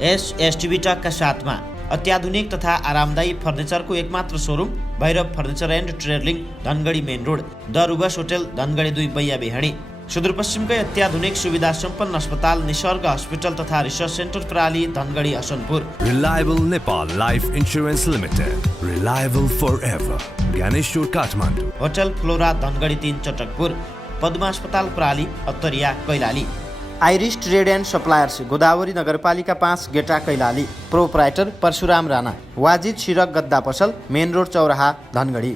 यस STV टकका साथमा अत्याधुनिक तथा आरामदायी फर्निचरको एकमात्र showroom Bhairav furniture and trading Dhangadhi main road the रुबस होटल धनगढी 2 बैया बिहाडी। सुदूरपश्चिमकै अत्याधुनिक सुविधा सम्पन्न अस्पताल निसर्ग हस्पिटल तथा रिसर्च सेन्टर प्राली Dhangadhi Asanpur. Reliable Nepal Life Insurance Limited. Reliable forever. Ganeshur Kathmandu. Hotel Flora Dhangadhi 3 Chatakpur. Padma अस्पताल प्राली Attariya Kailali. Iris trade and suppliers Godavari नगरपालिका 5 गेटा कैलाली। प्रोप्राइटर परशुराम राणा। वाजिद सिरक गद्दा पसल मेन रोड चौराहा धनगढी।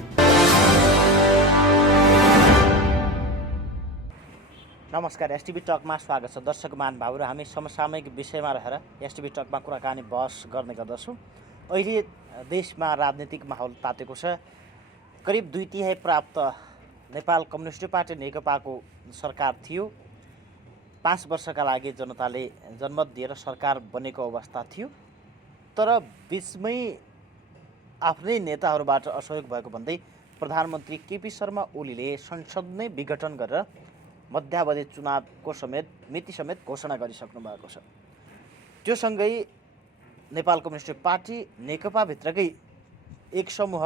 नमस्कार, एसटिभी टकमा स्वागत छ। दर्शक महानुभावहरू, हामी समसामयिक विषयमा रहेर एसटिभी टकमा कुराकानी बहस गर्ने गर्दछौँ। अहिले देशमा राजनीतिक माहौल तातेको छ। करिब 2/3 प्राप्त नेपाल कम्युनिस्ट पार्टी नेकपाको सरकार थियो। 5 वर्षका लागि जनताले जनमत दिएर सरकार बनेको अवस्था थियो। तर बिचमै आफ्नै नेताहरूबाट असहयोग भएको भन्दै प्रधानमन्त्री केपी शर्मा ओलीले संसद नै विघटन गरेर मध्यावधि चुनावको मिति समेत घोषणा गरिसक्नु भएको छ। त्यो सँगै नेपाल कम्युनिस्ट पार्टी नेकपाभित्रकै एक समूह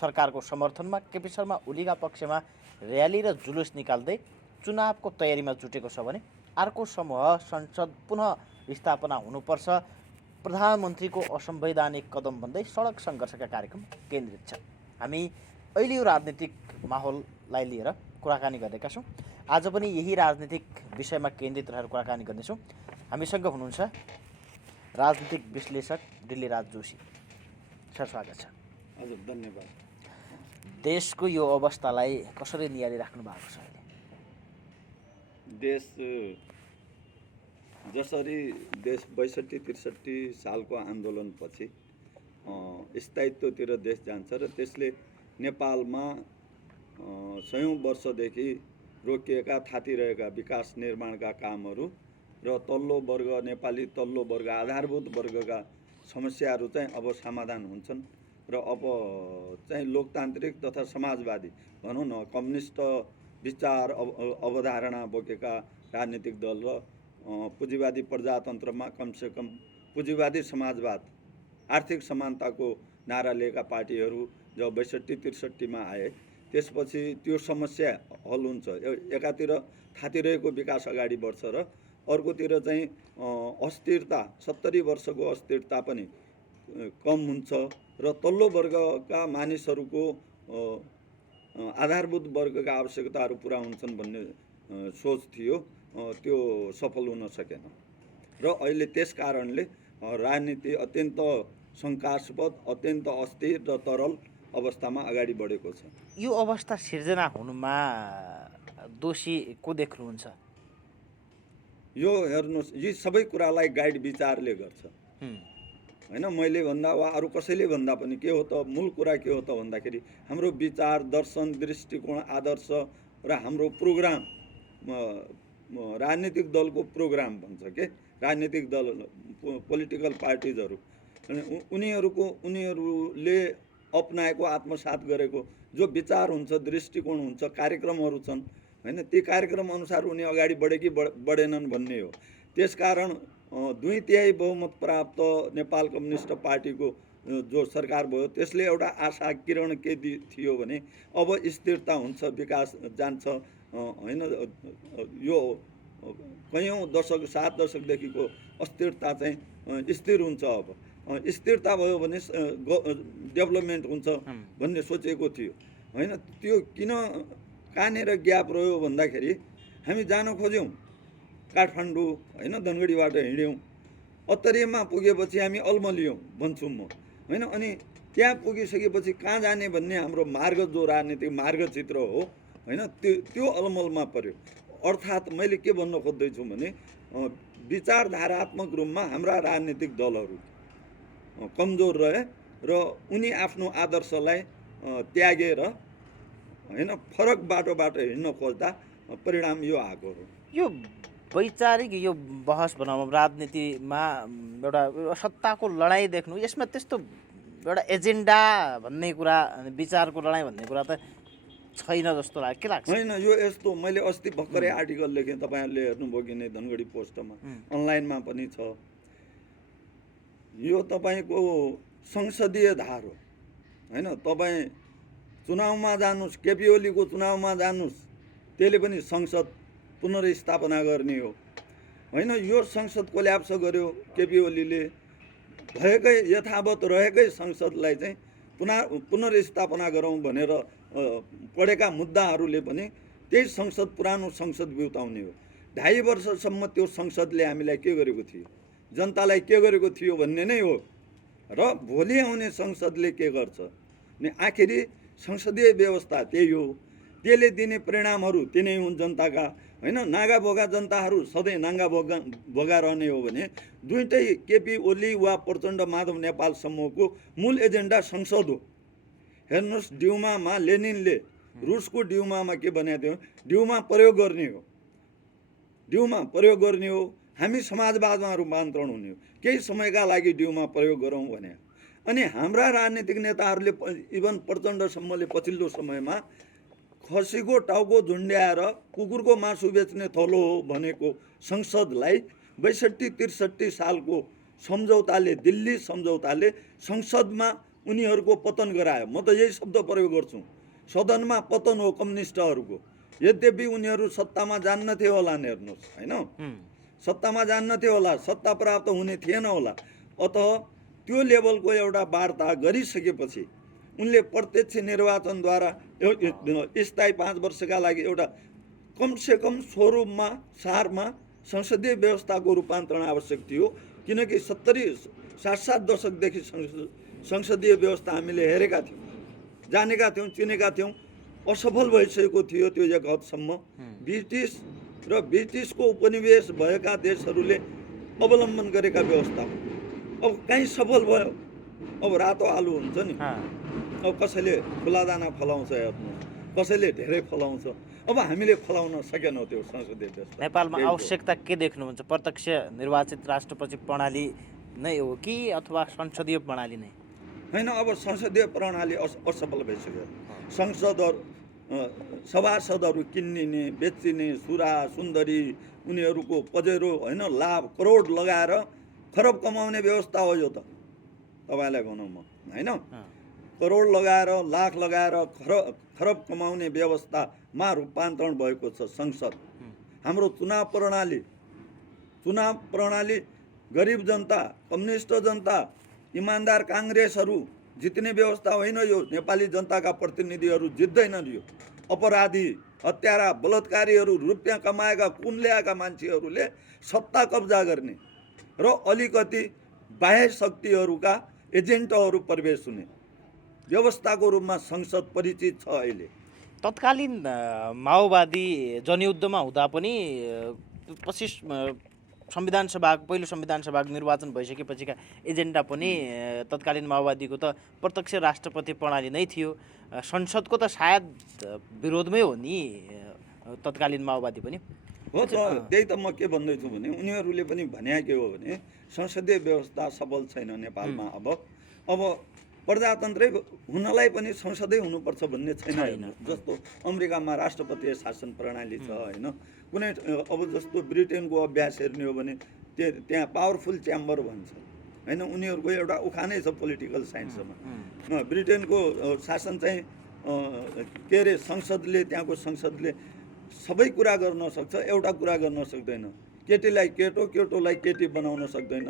सरकारको समर्थनमा केपी शर्मा ओलीका पक्षमा र्याली र जुलुस निकाल्दै चुनावको तयारीमा जुटेको छ भने अर्को समूह संसद पुनः स्थापना हुनुपर्छ, प्रधानमन्त्रीको असंवैधानिक कदम भन्दै सडक सङ्घर्षका कार्यक्रम केन्द्रित छ। हामी अहिले यो राजनीतिक माहौललाई लिएर कुराकानी गरेका छौँ। आज पनि यही राजनीतिक विषयमा केन्द्रित रहेर कुराकानी गर्नेछौँ। हामीसँग हुनुहुन्छ राजनीतिक विश्लेषक डिल्लीराज जोशी। सर, स्वागत छ। हजुर, धन्यवाद। देशको यो अवस्थालाई कसरी नियालिराख्नु भएको छ? देश जसरी 62-63 सालको आन्दोलनपछि स्थायित्वतिर देश जान्छ र त्यसले नेपालमा सयौँ वर्षदेखि रोकिएका थातिरहेका विकास निर्माणका कामहरू र तल्लो वर्ग नेपाली तल्लो वर्ग आधारभूत वर्गका समस्याहरू चाहिँ अब समाधान हुन्छन् र अब चाहिँ लोकतान्त्रिक तथा समाजवादी भनौँ न कम्युनिस्ट विचार अवधारणा बोकेका राजनीतिक दल र पुँजीवादी प्रजातन्त्रमा कमसेकम पुँजीवादी समाजवाद आर्थिक समानताको नारा लिएका पार्टीहरू जब 62-63 आए त्यसपछि त्यो समस्या हल हुन्छ। एकातिर थातिरहेको विकास अगाडि बढ्छ र अर्कोतिर चाहिँ अस्थिरता 70 वर्षको अस्थिरता पनि कम हुन्छ र तल्लो वर्गका मानिसहरूको आधारभूत वर्गका आवश्यकताहरू पुरा हुन्छन् भन्ने सोच थियो, त्यो सफल हुन सकेन र अहिले त्यस कारणले राजनीति अत्यन्त शङ्कास्पद, अत्यन्त अस्थिर र तरल अवस्थामा अगाडि बढेको छ। यो अवस्था सिर्जना हुनुमा दोषी को देख्नुहुन्छ? यो हेर्नुहोस्, यी सबै कुरालाई गाइड विचारले गर्छ होइन, मैले भन्दा वा अरू कसैले भन्दा पनि के हो त, मूल कुरा के हो त भन्दाखेरि हाम्रो विचार, दर्शन, दृष्टिकोण, आदर्श र हाम्रो प्रोग्राम, राजनीतिक दलको प्रोग्राम भन्छ के, राजनीतिक दल पोलिटिकल पार्टिजहरू, उनीहरूले अपनाएको आत्मसात गरेको जो विचार हुन्छ, दृष्टिकोण हुन्छ, कार्यक्रमहरू छन् होइन, ती कार्यक्रम अनुसार उनी अगाडि बढे कि बढेनन् भन्ने हो। त्यसकारण 2/3 बहुमत प्राप्त नेपाल कम्युनिस्ट पार्टीको जो सरकार भयो त्यसले एउटा आशा किरण के थियो भने अब स्थिरता हुन्छ, विकास जान्छ होइन, यो कयौँ दशक 7 दशकदेखिको अस्थिरता चाहिँ स्थिर हुन्छ। अब स्थिरता भयो भने डेभलपमेन्ट हुन्छ भन्ने सोचेको थियो होइन। त्यो किन कहाँनिर ग्याप रह्यो भन्दाखेरि हामी जान खोज्यौँ काठमाडौँ होइन, धनगढीबाट हिँड्यौँ, अत्तरियामा पुगेपछि हामी अल्मलियौँ भन्छु म होइन, अनि त्यहाँ पुगिसकेपछि कहाँ जाने भन्ने हाम्रो मार्ग जो राजनीतिक मार्गचित्र हो होइन, त्यो अलमलमा पर्यो। अर्थात् मैले के भन्न खोज्दैछु भने विचारधारात्मक रूपमा हाम्रा राजनीतिक दलहरू कमजोर रहे र उनी आफ्नो आदर्शलाई त्यागेर होइन फरक बाटोबाट हिँड्न खोज्दा परिणाम यो आएको हो। यो वैचारिक यो बहस भनौँ, राजनीतिमा एउटा सत्ताको लडाइँ देख्नु, यसमा त्यस्तो एउटा एजेन्डा भन्ने कुरा, विचारको लडाइँ भन्ने कुरा त छैन जस्तो लाग्छ। के लाग्छ? होइन, यो यस्तो, मैले अस्ति भर्खरै आर्टिकल लेखेँ, तपाईँहरूले हेर्नुभयो कि नै, धनगढी पोस्टमा, अनलाइनमा पनि छ। यो तपाईँको संसदीय धार हो होइन। तपाईँ चुनावमा जानुहोस्, केपी ओलीको चुनावमा जानुहोस्, त्यसले पनि संसद पुनर्स्थापना गर्ने हो होइन। यो संसद कोल्याप्स गर्यो केपी ओलीले, भएकै यथावत रहेकै संसदलाई चाहिँ पुनर्स्थापना गरौँ भनेर पढेका मुद्दाहरूले पनि त्यही संसद, पुरानो संसद बिउताउने हो। 2.5 वर्षसम्म त्यो संसदले हामीलाई के गरेको थियो, जनतालाई के गरेको थियो भन्ने नै हो। र भोलि आउने संसदले के गर्छ नि, आखिरी संसदीय व्यवस्था त्यही हो, त्यसले दिने परिणामहरू तिनै हुन् जनताका होइन। नागा भोगा जनताहरू सधैँ नाङ्गा भोगा रहने हो भने दुईटै केपी ओली वा प्रचण्ड माधव नेपाल समूहको मूल एजेन्डा संसद हो। हेर्नुहोस्, ड्युमामा लेनिनले रुसको ड्युमामा के भनेको थियो, ड्युमा प्रयोग गर्ने हो, ड्युमा प्रयोग गर्ने हो, हामी समाजवादमा रूपान्तरण हुने हो, केही समयका लागि ड्युमा प्रयोग गरौँ भने। अनि हाम्रा राजनीतिक नेताहरूले इभन प्रचण्डसम्मले पछिल्लो समयमा खसीको टाउको झुन्ड्याएर कुकुरको मासु बेच्ने थलो हो भनेको संसदलाई 62-63 सालको सम्झौताले, दिल्ली सम्झौताले संसदमा उनीहरूको पतन गरायो। म त यही शब्द प्रयोग गर्छु, सदनमा पतन हो कम्युनिस्टहरूको। यद्यपि उनीहरू सत्तामा जान्नथे होला, हेर्नुहोस् होइन, सत्तामा जान्नथे होला, सत्ता प्राप्त हुने थिएन होला। अत त्यो लेभलको एउटा वार्ता गरिसकेपछि उनले प्रत्यक्ष निर्वाचनद्वारा स्थायी 5 वर्षका लागि एउटा कमसेकम स्वरूपमा सारमा संसदीय व्यवस्थाको रूपान्तरण आवश्यक थियो। किनकि 70-60 दशकदेखि संसदीय व्यवस्था हामीले हेरेका थियौँ, जानेका थियौँ, चिनेका थियौँ, असफल भइसकेको थियो त्यो एक हदसम्म। ब्रिटिस र ब्रिटिसको उपनिवेश भएका देशहरूले अवलम्बन गरेका व्यवस्था हो। अब कहीँ सफल भयो, अब रातो आलु हुन्छ नि, अब कसैले खुला दाना फलाउँछ, हेर्नु कसैले धेरै फलाउँछ। अब हामीले फलाउन सकेनौँ त्यो संसदीय व्यवस्था। नेपालमा आवश्यकता के देख्नुहुन्छ? प्रत्यक्ष निर्वाचित राष्ट्रपति प्रणाली नै हो कि अथवा संसदीय प्रणाली नै? होइन, अब संसदीय प्रणाली असफल भइसक्यो। संसदहरू, सभासदहरू किन्ने, बेचिने, सुरा सुन्दरी, उनीहरूको पजेरो होइन, लाभ करोड लगाएर खरब कमाउने व्यवस्था हो यो त। तपाईँलाई भनौँ म होइन, करोड लगाएर, लाख लगाएर खरब कमाउने व्यवस्थामा रूपान्तरण भएको छ संसद। हाम्रो चुनाव प्रणाली गरिब जनता, कम्युनिस्ट जनता, इमान्दार काङ्ग्रेसहरू जित्ने व्यवस्था होइन यो। नेपाली जनताका प्रतिनिधिहरू जित्दैनन् यो। अपराधी, हत्यारा, बलात्कारीहरू, रुपियाँ कमाएका, कुन ल्याएका मान्छेहरूले सत्ता कब्जा गर्ने र अलिकति बाह्य शक्तिहरूका एजेन्टहरू प्रवेश हुने व्यवस्थाको रूपमा संसद परिचित छ अहिले। तत्कालीन माओवादी जनयुद्धमा हुँदा पनि पछि संविधान सभाको, पहिलो संविधान सभाको निर्वाचन भइसकेपछिका एजेन्डा पनि तत्कालीन माओवादीको त प्रत्यक्ष राष्ट्रपति प्रणाली नै थियो। संसदको त सायद विरोधमै हो नि तत्कालीन माओवादी पनि हो त। त्यही त म के भन्दैछु भने उनीहरूले पनि भने के हो भने संसदीय व्यवस्था सफल छैन नेपालमा। अब प्रजातन्त्रै हुनलाई पनि संसदै हुनुपर्छ भन्ने छैन। जस्तो अमेरिकामा राष्ट्रपतीय शासन प्रणाली छ होइन। कुनै अब जस्तो ब्रिटेनको अभ्यास हेर्ने हो भने त्यहाँ पावरफुल च्याम्बर भन्छ होइन। उनीहरूको एउटा उखानै छ पोलिटिकल साइन्समा। ब्रिटेनको शासन चाहिँ के अरे, संसदले, त्यहाँको संसदले सबै कुरा गर्न सक्छ, एउटा कुरा गर्न सक्दैन। केटीलाई केटो, केटोलाई केटी बनाउन सक्दैन,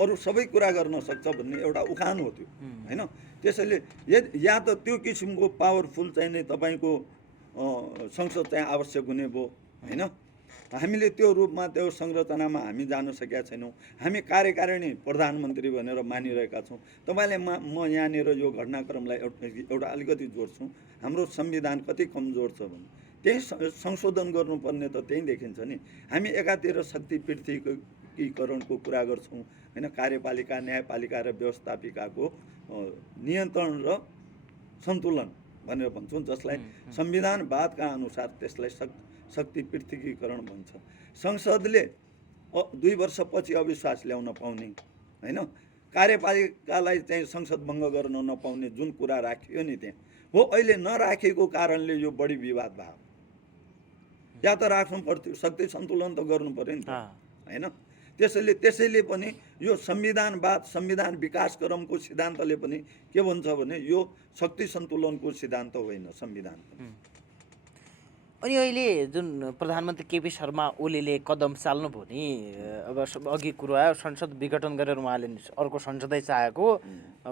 अरू सबै कुरा गर्न सक्छ भन्ने एउटा उखान हो त्यो होइन। त्यसैले या त त्यो किसिमको पावरफुल चाहिँ नै तपाईँको संसद चाहिँ आवश्यक हुने भयो होइन। हामीले त्यो रूपमा, त्यो संरचनामा हामी जान सकेका छैनौँ। हामी कार्यकारिणी प्रधानमन्त्री भनेर मानिरहेका छौँ। तपाईँले म यहाँनिर यो घटनाक्रमलाई एउटा अलिकति जोड्छु। हाम्रो संविधान कति कमजोर छ भने त्यही संशोधन गर्नुपर्ने त त्यही देखिन्छ नि। हामी एकातिर शक्ति पृथकीकरणको कुरा गर्छौँ होइन, कार्यपालिका, न्यायपालिका र व्यवस्थापिकाको नियन्त्रण र सन्तुलन भनेर भन्छौँ, जसलाई संविधानवादका अनुसार त्यसलाई शक्ति पृथकीकरण भन्छ। संसदले 2 वर्षपछि अविश्वास ल्याउन पाउने होइन, कार्यपालिकालाई चाहिँ संसद भङ्ग गर्न नपाउने जुन कुरा राखियो नि त्यहाँ हो, अहिले नराखेको कारणले यो बढी विवाद भयो। या त राख्नु पर्थ्यो, शक्ति सन्तुलन त गर्नु पऱ्यो नि त होइन। त्यसैले पनि यो संविधानवाद संविधान विकास क्रमको सिद्धान्तले पनि के भन्छ भने यो शक्ति सन्तुलनको सिद्धान्त होइन संविधान। अनि अहिले जुन प्रधानमन्त्री केपी शर्मा ओलीले कदम चाल्नुभयो नि, अब अघि कुरो आयो संसद विघटन गरेर उहाँले अर्को संसदै चाहेको,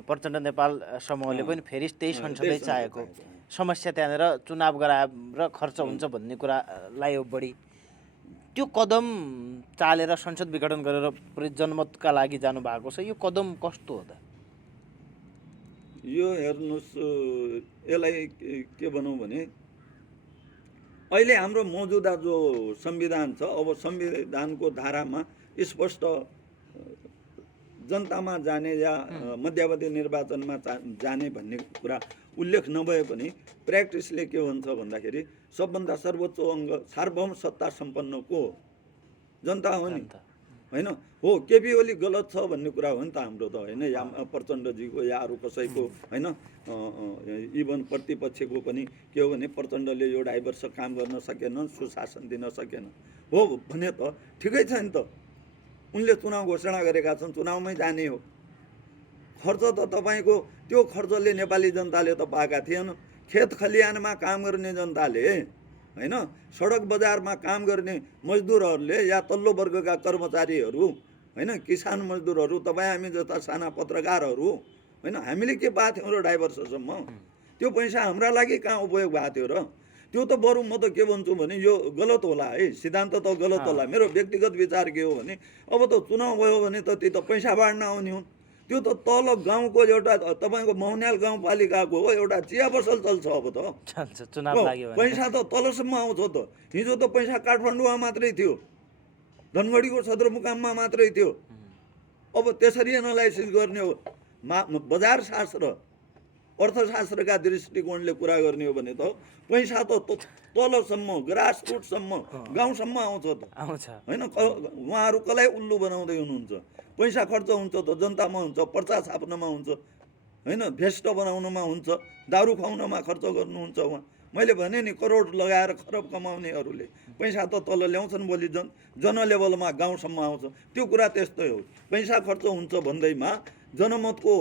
प्रचण्ड नेपाल समूहले पनि फेरि त्यही संसदै चाहेको, समस्या त्यहाँनिर चुनाव गराएर खर्च हुन्छ भन्ने कुरालाई हो बढी। त्यो कदम चालेर संसद विघटन गरेर पुरै जनमतका लागि जानुभएको छ, यो कदम कस्तो हो त? यो हेर्नुहोस्, यसलाई के भनौँ भने अहिले हाम्रो मौजुदा जो संविधान छ, अब संविधानको धारामा स्पष्ट जनतामा जाने या मध्यावधि निर्वाचनमा जाने भन्ने कुरा उल्लेख नभए पनि प्र्याक्टिसले के भन्छ भन्दाखेरि सबभन्दा सर्वोच्च अङ्ग सार्वभौम सत्ता सम्पन्न को हो? जनता हो नि, होइन? हो, केपी ओली गलत छ भन्ने कुरा हो नि त हाम्रो त, होइन? या प्रचण्डजीको या अरू कसैको, होइन? इभन प्रतिपक्षको पनि के हो भने प्रचण्डले यो 2.5 वर्ष काम गर्न सकेन, सुशासन दिन सकेन हो भने त ठिकै छ नि त। उनले चुनाव घोषणा गरेका छन्, चुनावमै जाने हो। खर्च त तपाईँको त्यो खर्चले नेपाली जनताले त पाएका थिएन। खेत खलिहानमा काम गर्ने जनताले, होइन? सडक बजारमा काम गर्ने मजदुरहरूले या तल्लो वर्गका कर्मचारीहरू, होइन? किसान मजदुरहरू, तपाईँ हामी जस्ता साना पत्रकारहरू, होइन? हामीले के पाएको थियौँ र 2.5 वर्षसम्म? त्यो पैसा हाम्रा लागि कहाँ उपयोग भएको थियो र? त्यो त बरु म त के भन्छु भने यो गलत होला है, सिद्धान्त त गलत होला। मेरो व्यक्तिगत विचार के हो भने अब त चुनाव भयो भने त त्यो त पैसा बाँड्न आउने हुन्। त्यो त तल गाउँको एउटा तपाईँको मौन्याल गाउँपालिकाको हो एउटा चिया पसल चल्छ। अब त चुनाव लाग्यो भने पैसा त तलसम्म आउँछ त। हिजो त पैसा काठमाडौँमा मात्रै थियो, धनगढीको सदरमुकाममा मात्रै थियो। अब त्यसरी एनालाइसिस गर्ने हो, बजार शास्त्र अर्थशास्त्रका दृष्टिकोणले कुरा गर्ने हो भने त पैसा त तलसम्म ग्रासरुटसम्म गाउँसम्म आउँछ त, होइन? उहाँहरू कसलाई उल्लु बनाउँदै हुनुहुन्छ? पैसा खर्च हुन्छ त जनतामा हुन्छ, पर्चा छाप्नमा हुन्छ, होइन? भेस्ट बनाउनमा हुन्छ, दारू खुवाउनमा खर्च गर्नुहुन्छ उहाँ। मैले भने नि करोड लगाएर खरब कमाउनेहरूले पैसा त तल ल्याउँछन्, भोलि जन लेभलमा गाउँसम्म आउँछ। त्यो कुरा त्यस्तै हो, पैसा खर्च हुन्छ भन्दैमा जनमतको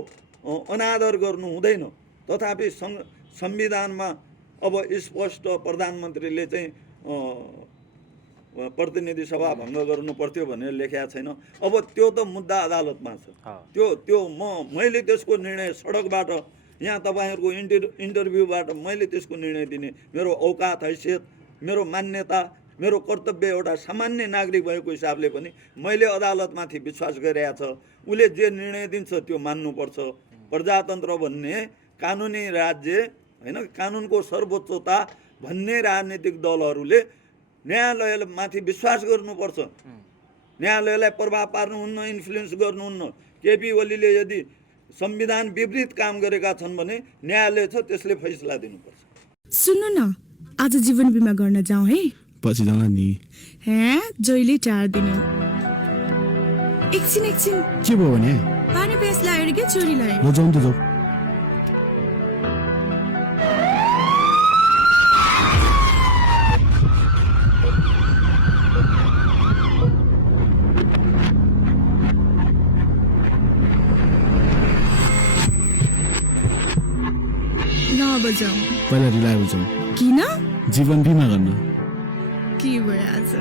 अनादर गर्नु हुँदैन। तथापि संविधानमा अब स्पष्ट प्रधानमन्त्रीले चाहिँ प्रतिनिधि सभा भङ्ग गर्नु पर्थ्यो भनेर लेखेको छैन। अब त्यो त मुद्दा अदालतमा छ। त्यो मैले त्यसको निर्णय सडकबाट यहाँ तपाईँहरूको इन्टरभ्यूबाट मैले त्यसको निर्णय दिने, मेरो औकात हैसियत, मेरो मान्यता, मेरो कर्तव्य एउटा सामान्य नागरिक भएको हिसाबले पनि मैले अदालतमाथि विश्वास गरेका छ। उसले जे निर्णय दिन्छ त्यो मान्नुपर्छ। प्रजातन्त्र भन्ने कानुनी राज्य, होइन? कानुनको सर्वोच्चता भन्ने राजनीतिक दलहरूले न्यायालयमाथि विश्वास गर्नुपर्छ। न्यायालयलाई प्रभाव पार्नुहुन्न, इन्फ्लुएन्स गर्नुहुन्न। केपी ओलीले यदि संविधान विपरीत काम गरेका छन् भने न्यायालय छ, त्यसले फैसला दिनुपर्छ। सुन्नु न, आज जीवन बिमा गर्न जाउँ है? पछि जाँला नि। हे, जहिले टार दिनु। एकछिन के भयो भने? पानी प्यास लाग्यो के छोरीलाई? ल जाउँ त जाउँ। बजाऊ पहिला रिलायबल जाउँ। किन? जीवन बिमा गर्न। के भयो आज?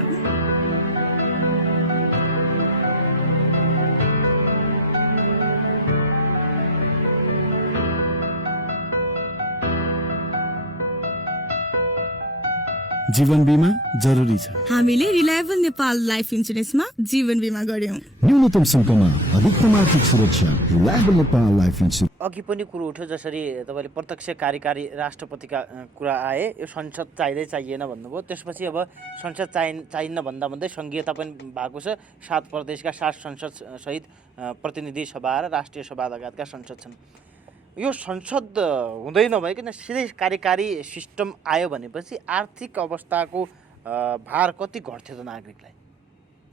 जीवन बिमा जरुरी छ। हामीले रिलायबल नेपाल लाइफ इन्सुरेन्समा जीवन बिमा गर्यौं। न्यूनतम शुल्कमा अधिकतम आर्थिक सुरक्षा। Reliable Nepal life insurance. अघि पनि कुरो उठ्यो, जसरी तपाईँले प्रत्यक्ष कार्यकारी राष्ट्रपतिका कुरा आए, यो संसद चाहिँदै चाहिएन भन्नुभयो। त्यसपछि अब संसद चाहिन्न भन्दा भन्दै सङ्घीयता पनि भएको छ। 7 प्रदेशका 7 संसद सहित प्रतिनिधि सभा र राष्ट्रिय सभा लगायतका संसद छन्। यो संसद हुँदै नभइकन सिधै कार्यकारी सिस्टम आयो भनेपछि आर्थिक अवस्थाको भार कति घट्थ्यो त नागरिकलाई?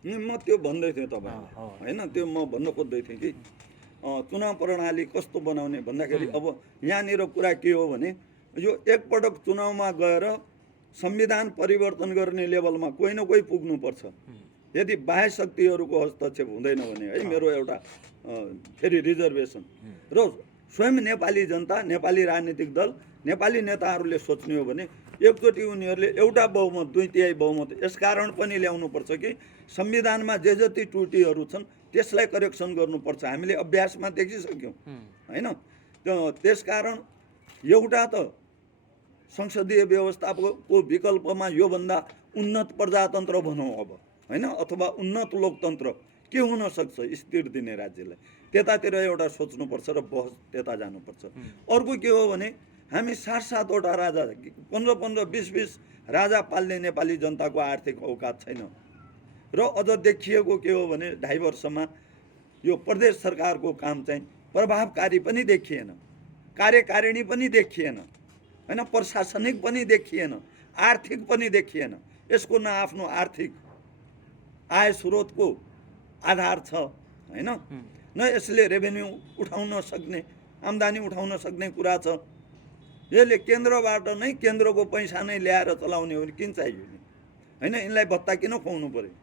म त्यो भन्दै थिएँ तपाईँलाई, होइन? त्यो म भन्न खोज्दै थिएँ कि चुनाव प्रणाली कस्तो बनाउने भन्दाखेरि अब यहाँनिर कुरा के हो भने यो एकपटक चुनावमा गएर संविधान परिवर्तन गर्ने लेभलमा कोही न कोही पुग्नुपर्छ, यदि बाह्य शक्तिहरूको हस्तक्षेप हुँदैन भने है मेरो एउटा फेरि रिजर्भेसन र स्वयं नेपाली जनता, नेपाली राजनीतिक दल, नेपाली नेताहरूले सोच्ने हो भने एकचोटि उनीहरूले एउटा बहुमत, 2/3 बहुमत यसकारण पनि ल्याउनुपर्छ कि संविधानमा जे जति त्रुटिहरू छन् त्यसलाई करेक्सन गर्नुपर्छ। हामीले अभ्यासमा देखिसक्यौँ होइन। त्यसकारण एउटा त संसदीय व्यवस्थाको विकल्पमा योभन्दा उन्नत प्रजातन्त्र भनौँ अब होइन, अथवा उन्नत लोकतन्त्र के हुन सक्छ स्थिर दिने राज्यलाई, त्यतातिर एउटा सोच्नुपर्छ र बहस त्यता जानुपर्छ। अर्को के हो भने हामी 7-7वटा राजा, 15-15, 20-20 राजा पाल्ने नेपाली जनताको आर्थिक औकात छैन। र अझ देखिएको के हो भने 2.5 वर्षमा यो प्रदेश सरकारको काम चाहिँ प्रभावकारी पनि देखिएन, कार्यकारिणी पनि देखिएन होइन, प्रशासनिक पनि देखिएन, आर्थिक पनि देखिएन। यसको न आफ्नो आर्थिक आय स्रोतको आधार छ होइन, न यसले रेभेन्यू उठाउन सक्ने, आम्दानी उठाउन सक्ने कुरा छ। यसले केन्द्रबाट नै केन्द्रको पैसा नै ल्याएर चलाउने हो भने किन चाहियो नि होइन, यिनलाई भत्ता किन खुवाउनु पर्यो।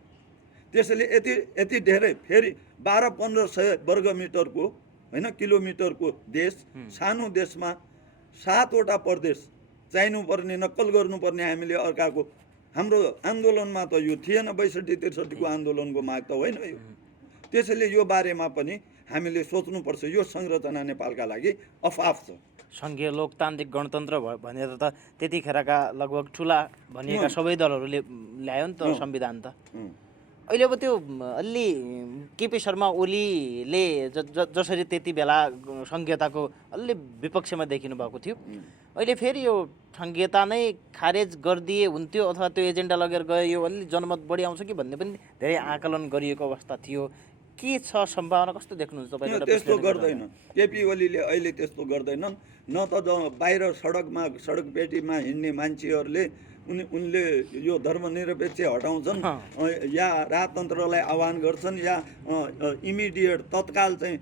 त्यसैले यति धेरै फेरि 1200-1500 वर्ग मिटरको होइन किलोमिटरको देश, सानो देशमा 7वटा प्रदेश चाहिनुपर्ने, नक्कल गर्नुपर्ने हामीले अर्काको। हाम्रो आन्दोलनमा त यो थिएन, 62-63 आन्दोलनको माग त होइन यो। त्यसैले यो बारेमा पनि हामीले सोच्नुपर्छ। यो संरचना नेपालका लागि अफाफ छ। सङ्घीय लोकतान्त्रिक गणतन्त्र भनेर त त्यतिखेरका लगभग ठुला भनिएका सबै दलहरूले ल्यायो नि त संविधान त। अहिले अब त्यो अलि केपी शर्मा ओलीले जसरी त्यति बेला सङ्घीयताको अलि विपक्षमा देखिनु भएको थियो, अहिले फेरि यो सङ्घीयता नै खारेज गरिदिए हुन्थ्यो अथवा त्यो एजेन्डा लगेर गयो, यो अलि जनमत बढी आउँछ कि भन्ने पनि धेरै आकलन गरिएको अवस्था थियो। के छ सम्भावना, कस्तो देख्नुहुन्छ तपाईँ? त्यस्तो गर्दैन केपी ओलीले, अहिले त्यस्तो गर्दैनन्। न त बाहिर सडक पेटीमा हिँड्ने मान्छेहरूले उनले यो धर्मनिरपेक्ष हटाउँछन् या राजतन्त्रलाई आह्वान गर्छन् या इमिडिएट तत्काल चाहिँ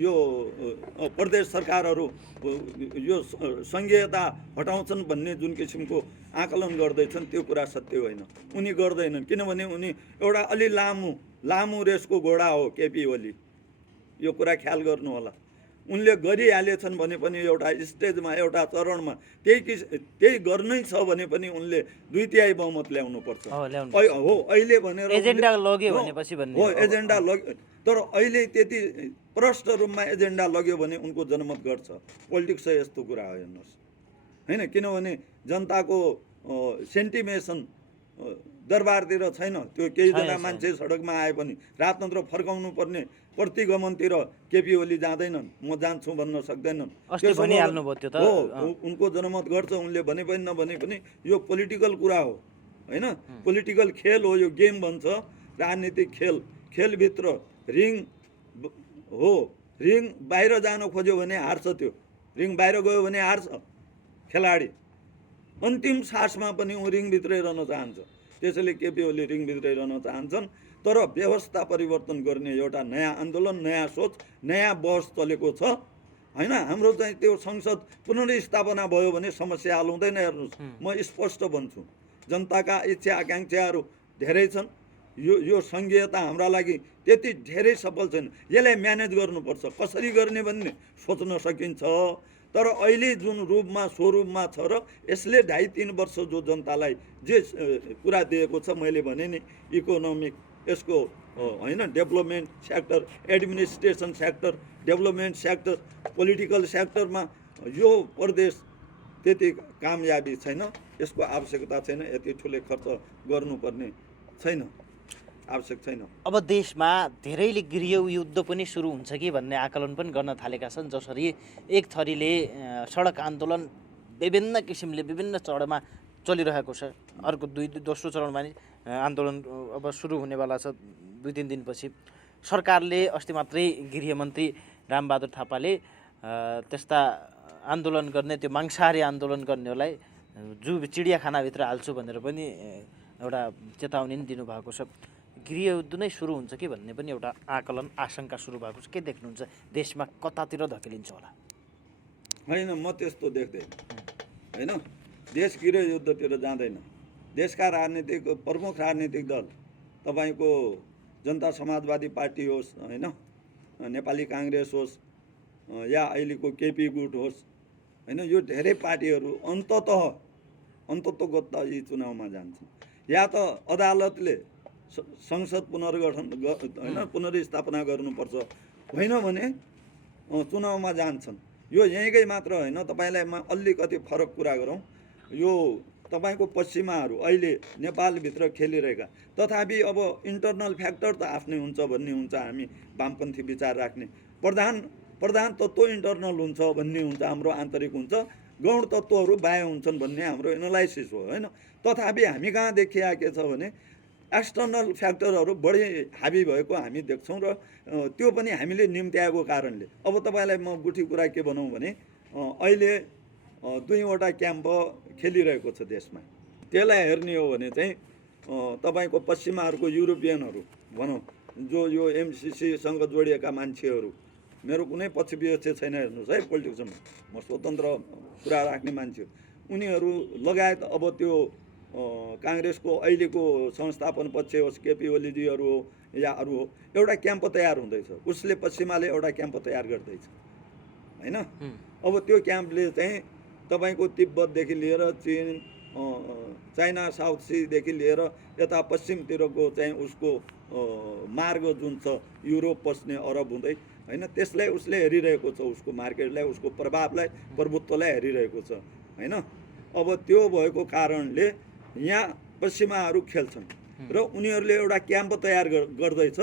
यो प्रदेश सरकारहरू यो सङ्घीयता हटाउँछन् भन्ने जुन किसिमको आकलन गर्दैछन् त्यो कुरा सत्य होइन। उनी गर्दैनन्, किनभने उनी एउटा अलि लामो रेसको घोडा हो केपी ओली। यो कुरा ख्याल गर्नु होला। उनले गरिहालेछन् भने पनि एउटा स्टेजमा, एउटा चरणमा त्यही गर्नै छ भने पनि उनले 2/3 बहुमत ल्याउनुपर्छ हो। अहिले भनेर एजेन्डा लग्यो भनेपछि भन्ने हो, एजेन्डा लग्यो, तर अहिले त्यति प्रष्ट रूपमा एजेन्डा लग्यो भने उनको जनमत गर्छ। पोलिटिक्स यस्तो कुरा हो हेर्नुहोस् होइन, किनभने जनताको सेन्टिमेसन दरबारतिर छैन। त्यो केहीजना मान्छे सडकमा आए पनि राजतन्त्र फर्काउनु पर्ने प्रतिगमनतिर केपी ओली जाँदैनन्, म जान्छु भन्न सक्दैनन्। हो, उनको जनमत गर्छ। उनले भने पनि नभने पनि यो पोलिटिकल कुरा हो होइन, पोलिटिकल खेल हो, यो गेम भन्छ, राजनीतिक खेलभित्र रिङ हो। रिङ बाहिर जान खोज्यो भने हार्छ, त्यो रिङ बाहिर गयो भने हार्छ खेलाडी। अन्तिम सासमा पनि ऊ रिङभित्रै रहन चाहन्छ। त्यसैले केपी ओली रिङभित्रै रहन चाहन्छन्। तर व्यवस्था परिवर्तन गर्ने एउटा नयाँ आन्दोलन, नयाँ सोच, नयाँ बहस चलेको छ होइन। हाम्रो चाहिँ त्यो संसद पुनर्स्थापना भयो भने समस्या हल हुँदैन। हेर्नुहोस्, म स्पष्ट भन्छु, जनताका इच्छा आकाङ्क्षाहरू धेरै छन्। यो सङ्घीयता हाम्रा लागि त्यति धेरै सफल छैन। यसलाई म्यानेज गर्नुपर्छ। कसरी गर्ने भन्ने सोच्न सकिन्छ। तर अहिले जुन रूपमा स्वरूपमा छ र यसले 2.5-3 वर्ष जो जनतालाई जे कुरा दिएको छ, मैले भने नि इकोनोमिक, यसको होइन development sector, administration sector, development sector, political सेक्टरमा यो प्रदेश त्यति कामयाबी छैन। यसको आवश्यकता छैन। यति ठुलो खर्च गर्नुपर्ने छैन, आवश्यक छैन। अब देशमा धेरैले गृह युद्ध पनि सुरु हुन्छ कि भन्ने आकलन पनि गर्न थालेका छन्। जसरी एक थरीले सडक आन्दोलन विभिन्न किसिमले विभिन्न चरणमा चलिरहेको छ, अर्को दोस्रो चरणमा नि आन्दोलन अब सुरु हुनेवाला छ 2-3 दिनपछि। सरकारले अस्ति मात्रै गृहमन्त्री रामबहादुर थापाले त्यस्ता आन्दोलन गर्ने, त्यो मांसाहारी आन्दोलन गर्नेहरूलाई चिडियाखानाभित्र हाल्छु भनेर पनि एउटा चेतावनी पनि दिनुभएको छ। गृहयुद्ध नै सुरु हुन्छ कि भन्ने पनि एउटा आकलन, आशंका सुरु भएको छ। के देख्नुहुन्छ, देशमा कतातिर धकेलिन्छ होला? होइन, म त्यस्तो देख्दैन होइन। देश गृहयुद्धतिर जाँदैन। देशका प्रमुख राजनीतिक दल तपाईँको जनता समाजवादी पार्टी होस् होइन, नेपाली काङ्ग्रेस होस् या अहिलेको केपी गुट होस् होइन, यो धेरै पार्टीहरू अन्ततोगत यी चुनावमा जान्छन्। या त अदालतले संसद पुनर्गठन होइन पुनर्स्थापना गर्नुपर्छ, होइन भने चुनावमा जान्छन्। यो यहीँकै मात्र होइन, तपाईँलाई म अलिकति फरक कुरा गरौँ। यो तपाईँको पश्चिमाहरू अहिले नेपालभित्र खेलिरहेका, तथापि अब इन्टरनल फ्याक्टर त आफ्नै हुन्छ भन्ने हुन्छ, हामी वामपन्थी विचार राख्ने। प्रधान तत्त्व इन्टरनल हुन्छ भन्ने हुन्छ, हाम्रो आन्तरिक हुन्छ, गौण तत्त्वहरू बाह्य हुन्छन् भन्ने हाम्रो एनालाइसिस हो होइन। तथापि हामी कहाँ देखिया के छ भने एक्सटर्नल फ्याक्टरहरू बढी हाबी भएको हामी देख्छौँ र त्यो पनि हामीले निम्त्याएको कारणले। अब तपाईँलाई म गुठी कुरा के भनौँ भने अहिले 2वटा क्याम्प खेलिरहेको छ देशमा। त्यसलाई हेर्ने हो भने चाहिँ तपाईँको पश्चिमाहरूको युरोपियनहरू भनौँ, जो यो एमसिसीसँग जोडिएका मान्छेहरू, मेरो कुनै पक्षविपक्ष छैन हेर्नुहोस् है, पोलिटिक्समा म स्वतन्त्र कुरा राख्ने मान्छे, उनीहरू लगायत अब त्यो काङ्ग्रेसको अहिलेको संस्थापन पक्ष होस्, केपी ओलीजीहरू हो या अरू हो, एउटा क्याम्प तयार हुँदैछ। उसले पश्चिमाले एउटा क्याम्प तयार गर्दैछ होइन। अब त्यो क्याम्पले चाहिँ तपाईँको तिब्बतदेखि लिएर चीन, चाइना, साउथ सीदेखि लिएर यता पश्चिमतिरको चाहिँ उसको मार्ग जुन छ, युरोप पस्ने अरब हुँदै होइन, त्यसलाई उसले हेरिरहेको छ, उसको मार्केटलाई, उसको प्रभावलाई, प्रभुत्वलाई हेरिरहेको छ होइन। अब त्यो भएको कारणले यहाँ पश्चिमाहरू खेल्छन् र उनीहरूले एउटा क्याम्प तयार गर्दैछ।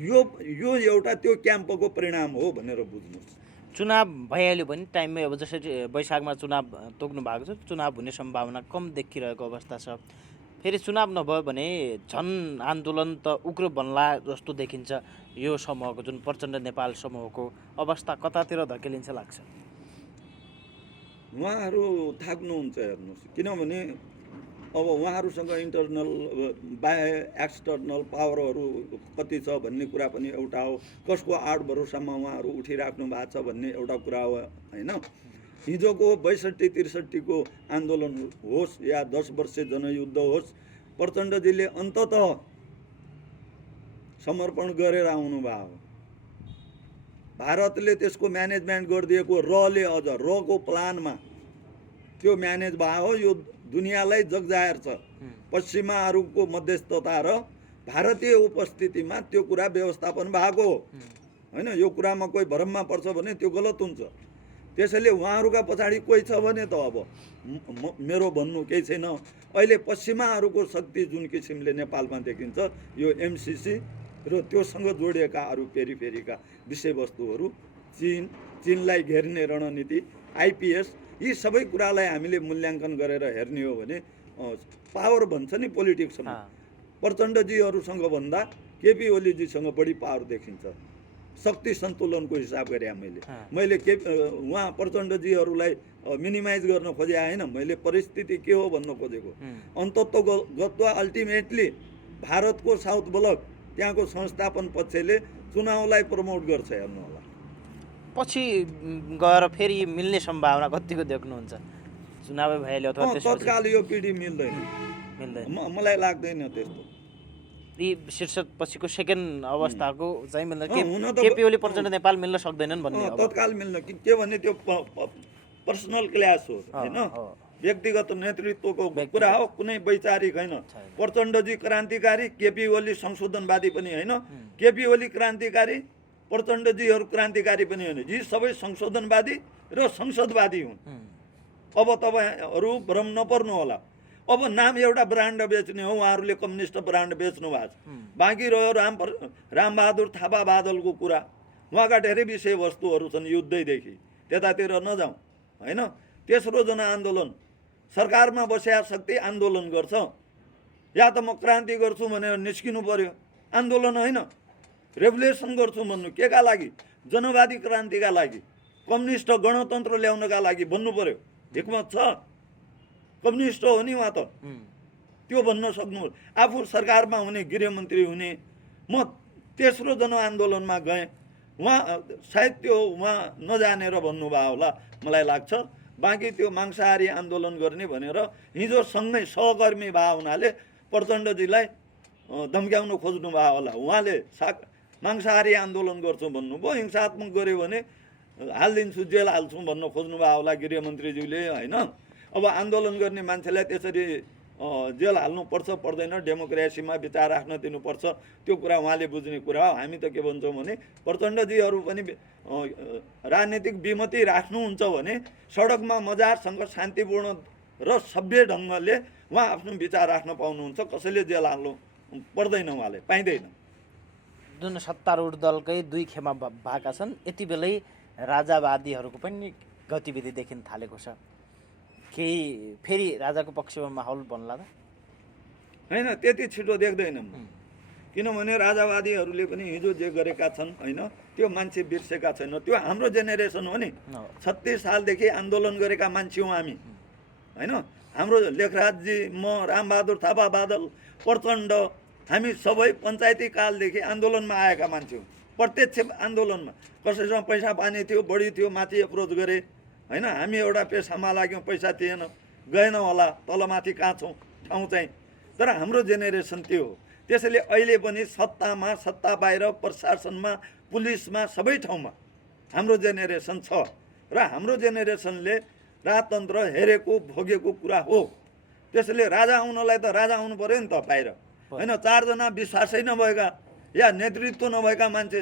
यो एउटा त्यो क्याम्पको परिणाम हो भनेर बुझ्नुहोस्। चुनाव भइहाल्यो भने टाइममै, अब जसरी वैशाखमा चुनाव तोक्नु भएको छ, चुनाव हुने सम्भावना कम देखिरहेको अवस्था छ। फेरि चुनाव नभयो भने झन् आन्दोलन त उग्र बन्ला जस्तो देखिन्छ। यो समूहको जुन प्रचण्ड नेपाल समूहको अवस्था कतातिर धकेलिन्छ लाग्छ? उहाँहरू थाक्नुहुन्छ हेर्नुहोस्, किनभने अब उहाँहरूसँग इन्टरनल बाह्य एक्सटर्नल पावरहरू कति छ भन्ने कुरा पनि एउटा हो। कसको आड भरोसामा उहाँहरू उठिराख्नु भएको छ भन्ने एउटा कुरा हो होइन। हिजोको 62-63 को आन्दोलन होस् या 10 वर्षे जनयुद्ध होस्, प्रचण्डजीले अन्ततः समर्पण गरेर आउनुभयो। भारतले त्यसको म्यानेजमेन्ट गरिदिएको रले, अझ रको प्लानमा त्यो म्यानेज भयो। यो दुनियाँलाई जगजाहेर छ। पश्चिमाहरूको मध्यस्थता र भारतीय उपस्थितिमा त्यो कुरा व्यवस्थापन भएको हो होइन। यो कुरामा कोही भ्रममा पर्छ भने त्यो गलत हुन्छ। त्यसैले उहाँहरूका पछाडि कोही छ भने त अब मेरो भन्नु केही छैन। अहिले पश्चिमाहरूको शक्ति जुन किसिमले नेपालमा देखिन्छ, यो एमसिसी र त्योसँग जोडिएका अरू पेरिफेरीका विषयवस्तुहरू, चीनलाई घेर्ने रणनीति, आइपिएस, यी सबै कुरालाई हामीले मूल्याङ्कन गरेर हेर्ने हो भने पावर भन्छ नि पोलिटिक्समा, प्रचण्डजीहरूसँग भन्दा केपी ओलीजीसँग बढी पावर देखिन्छ। शक्ति सन्तुलनको हिसाब गरे मैले उहाँ प्रचण्डजीहरूलाई मिनिमाइज गर्न खोजे होइन, मैले परिस्थिति के हो भन्न खोजेको। अन्ततोगत अल्टिमेटली भारतको साउथ ब्लक, त्यहाँको संस्थापन पक्षले चुनावलाई प्रमोट गर्छ हेर्नु होला। पछि गएर फेरि मिल्ने सम्भावना कतिको देख्नुहुन्छ? चुनावै भइहाल्यो अथवा तत्काल यो पिढी मिल्दैन, मलाई लाग्दैन त्यस्तो। यी शीर्ष पछिको सेकेन्ड अवस्थाको चाहिँ मिल्दैन। केपी ओली प्रचण्ड नेपाल मिल्न सक्दैनन् भन्ने तत्काल मिल्न के भने त्यो पर्सनल क्ल्यास हो होइन, व्यक्तिगत नेतृत्वको कुरा हो, कुनै वैचारिक होइन। प्रचण्डजी क्रान्तिकारी, केपी ओली संशोधनवादी पनि होइन। केपी ओली क्रान्तिकारी, प्रचण्डजीहरू क्रान्तिकारी पनि होइन। यी सबै संशोधनवादी र संसदवादी हुन्। अब तपाईँहरू भ्रम नपर्नु होला। अब नाम एउटा ब्रान्ड बेच्ने हो, उहाँहरूले कम्युनिस्ट ब्रान्ड बेच्नु भएको छ। बाँकी रह्यो रामबहादुर थापा बादलको कुरा, उहाँका धेरै विषयवस्तुहरू छन् युद्धैदेखि, त्यतातिर नजाउँ होइन। तेस्रो जनआन्दोलन, सरकारमा बसेका शक्ति आन्दोलन गर्छ, या त म क्रान्ति गर्छु भनेर निस्किनु पर्यो, आन्दोलन होइन। रेभुलेसन गर्छु भन्नु के का लागि? जनवादी क्रान्तिका लागि, कम्युनिस्ट गणतन्त्र ल्याउनका लागि भन्नु पर्यो। हिक्मत छ? कम्युनिस्ट हो नि उहाँ त, त्यो भन्न सक्नु। आफू सरकारमा हुने, गृहमन्त्री हुने। म तेस्रो जनआन्दोलनमा गएँ, उहाँ सायद त्यो उहाँ नजानेर भन्नुभयो होला मलाई लाग्छ। बाँकी त्यो मांसाहारी आन्दोलन गर्ने भनेर हिजो सँगै सहकर्मी भए हुनाले प्रचण्डजीलाई धम्क्याउन खोज्नुभयो होला। उहाँले मांसाहारी आन्दोलन गर्छौँ भन्नुभयो, हिंसात्मक गऱ्यो भने हालिदिन्छु, जेल हाल्छौँ भन्न खोज्नुभयो होला गृहमन्त्रीज्यूले, होइन। अब आन्दोलन गर्ने मान्छेलाई त्यसरी जेल हाल्नुपर्छ पर्दैन, डेमोक्रेसीमा विचार राख्न दिनुपर्छ, त्यो कुरा उहाँले बुझ्ने कुरा हो। हामी त के भन्छौँ भने प्रचण्डजीहरू पनि राजनीतिक विमति राख्नुहुन्छ भने सडकमा मजासँग शान्तिपूर्ण र सभ्य ढङ्गले उहाँ आफ्नो विचार राख्न पाउनुहुन्छ। कसैले जेल हाल्नु पर्दैन, उहाँले पाइँदैन। जुन सत्तारूढ दलकै दुई खेमा भएका छन्, यति बेलै राजावादीहरूको पनि गतिविधि देखिन थालेको छ। केही फेरि राजाको पक्षमा माहौल बन्ला त? होइन, त्यति छिटो देख्दैनौँ। किनभने राजावादीहरूले पनि हिजो जे गरेका छन्, होइन, त्यो मान्छे बिर्सेका छैन। त्यो हाम्रो जेनेरेसन हो नि। 36 सालदेखि आन्दोलन गरेका मान्छे हौँ हामी, होइन। हाम्रो लेखराजजी, म, रामबहादुर थापा, बादल, प्रचण्ड, हामी सबै पञ्चायती कालदेखि आन्दोलनमा आएका मान्छे हौँ। प्रत्यक्ष आन्दोलनमा कसैसँग पैसा पानी थियो, बढी थियो, माथि एप्रोच गरे, होइन। हामी एउटा पेसामा लाग्यौँ, पैसा थिएन, गएन होला, तलमाथि कहाँ छौँ, ठाउँ चाहिँ। तर हाम्रो जेनेरेसन त्यो हो। त्यसैले अहिले पनि सत्तामा, सत्ता बाहिर, प्रशासनमा, पुलिसमा, सबै ठाउँमा हाम्रो जेनेरेसन छ। र हाम्रो जेनेरेसनले राजतन्त्र हेरेको भोगेको कुरा हो। त्यसैले राजा आउनलाई त राजा आउनु पऱ्यो नि त बाहिर, होइन। 4 जना विश्वासै नभएका या नेतृत्व नभएका मान्छे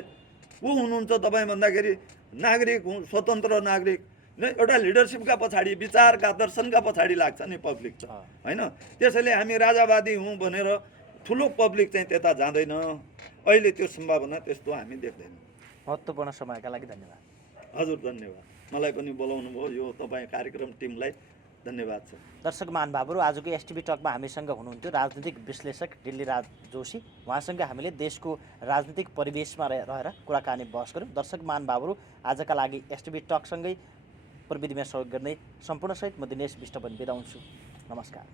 को हुनुहुन्छ तपाईँ भन्दाखेरि नागरिक हुँ, स्वतन्त्र नागरिक, एउटा लिडरसिपका पछाडि, विचारका, दर्शनका पछाडि लाग्छ नि पब्लिक त, होइन। त्यसैले हामी राजावादी हौँ भनेर ठुलो पब्लिक चाहिँ त्यता जाँदैन। अहिले त्यो सम्भावना त्यस्तो हामी देख्दैनौँ। महत्त्वपूर्ण समयका लागि धन्यवाद। हजुर, धन्यवाद। मलाई पनि बोलाउनु भयो, यो तपाईँ कार्यक्रम टिमलाई धन्यवाद छ। दर्शक महानुभावहरू, आजको एसटिभी टकमा हामीसँग हुनुहुन्थ्यो राजनीतिक विश्लेषक डिल्लीराज जोशी। उहाँसँग हामीले देशको राजनीतिक परिवेशमा रहेर कुराकानी बहस गऱ्यौँ। दर्शक महानुभावहरू, आजका लागि एसटिभी टकसँगै प्रविधिमा सहयोग गर्ने सम्पूर्ण सहित म दिनेश विष्ट पनि बिदा हुन्छु। नमस्कार।